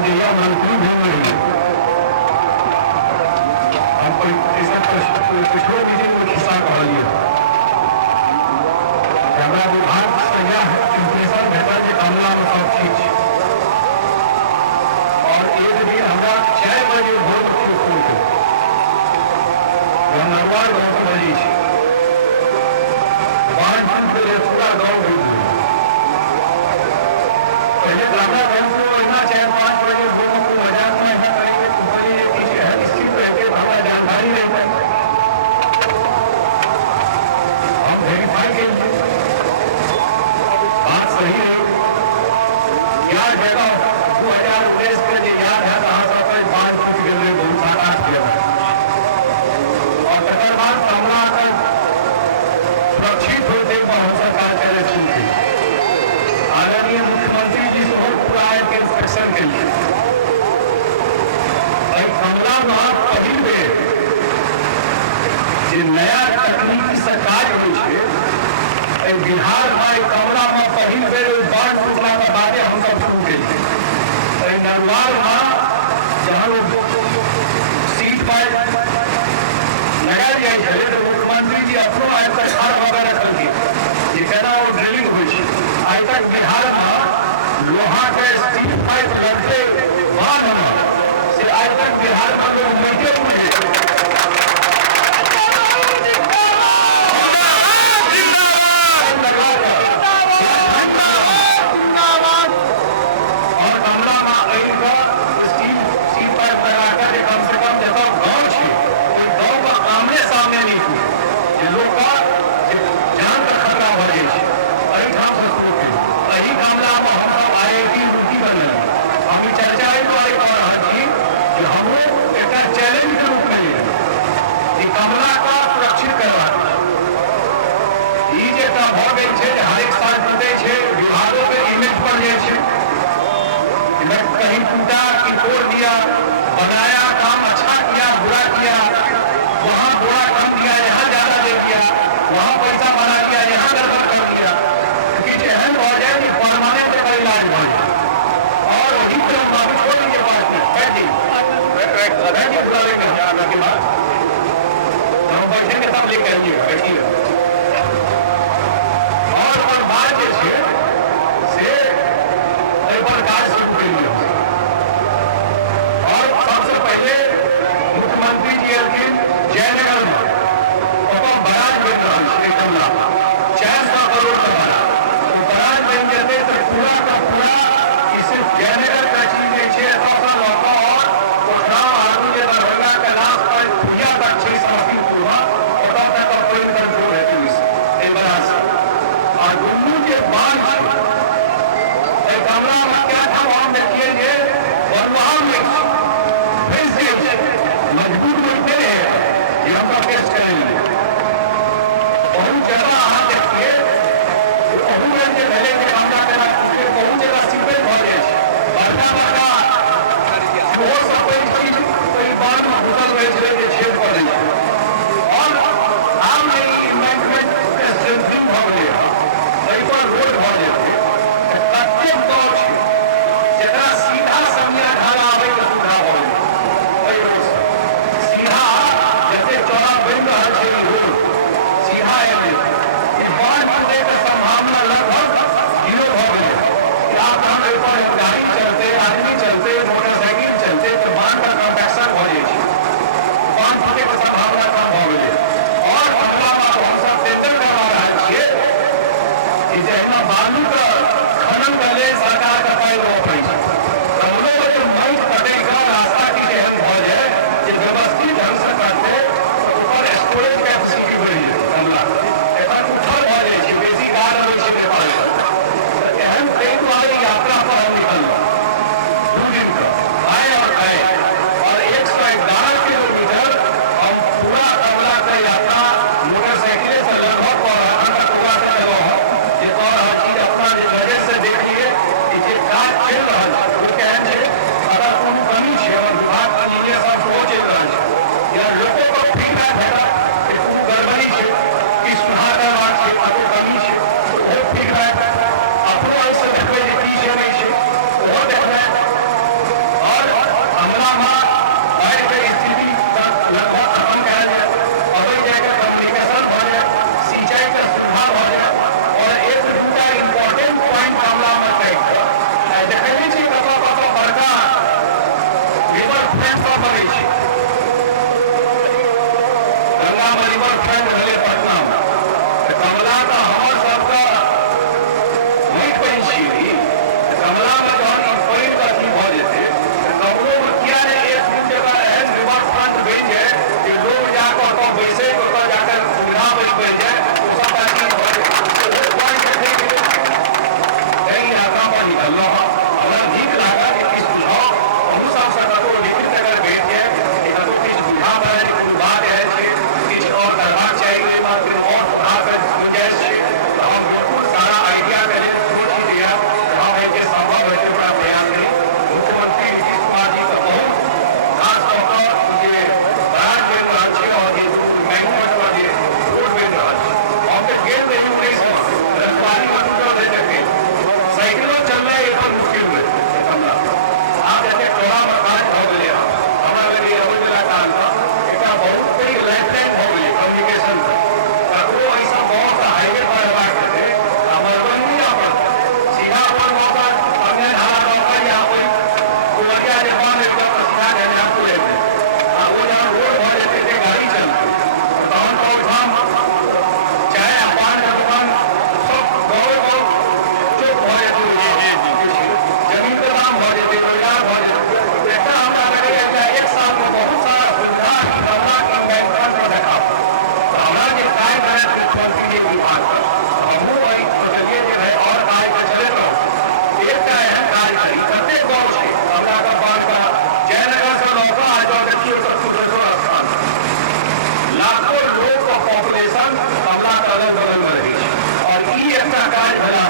हम जहिया मंत्री भी रही हम पिछड़ो मीटिंग में खिस्सा कहलिए हमारा विभाग से यह इम्प्रेशन भेटा कि कमला में सब चीज और एक दिन हमारा 6 बजे भोर स्कूल के नरवार गाँव से बजी थी बाढ़ के लिए पूरा गाँव गई पहले दादा बहन को इतना 4-5 बजे भोर को मजाक में ऐसा करेंगे तो बड़ी इस चीज रहते हमारा जानकारी रहता है हम वेरीफाई करेंगे बात सही है याद है 2019 के लिए याद है कहाँ से 5 फुट के लिए बहुत सारा किया और तकर बाद कमला कर सुरक्षित होते बहुत सरकार चले छूट आदरणीय मुख्यमंत्री जी से पूरा आए के इंस्पेक्शन के लिए कमला में पहली बेर जो नया तकनीकी से काज हो बिहार में कमला में पहली बेर बाढ़ टूटला के बादे हम सब शुरू के नरवार में जहाँ सीट पर लगा दिया है तो मुख्यमंत्री जी अपनो आज तक खाद वगैरह करके ये कहना वो ड्रिलिंग हुई आज तक बिहार में लोहा के स्टील पाइप लगते बांध से आज तक बिहार में लोग मिलते हुए कहीं टूटा कि तोड़ दिया बनाया काम अच्छा किया बुरा किया वहाँ बुरा कम दिया यहाँ ज्यादा दे दिया वहाँ पैसा बना दिया यहाँ गड़बड़ कर दिया कुछ एहन हो जाए कि परमानेंट का इलाज हो जाए और वही तरह माफी छोड़ दीजिए बैठी बुरा लेंगे के बाद हम बैठेंगे सब लेके आइए बैठिए और बात से काज शुरू करेंगे और सबसे पहले मुख्यमंत्री जी जयनगर में बराज बन रहा 400 करोड़ का बना तो बराज बन जाते तो पूरा का पूरा इसे जयनगर का चीज में 600 लौका और कोटराम आलू दरभंगा का नाम पर पूजा तक 6 समस्तीपुर और तब तक का कार्य भला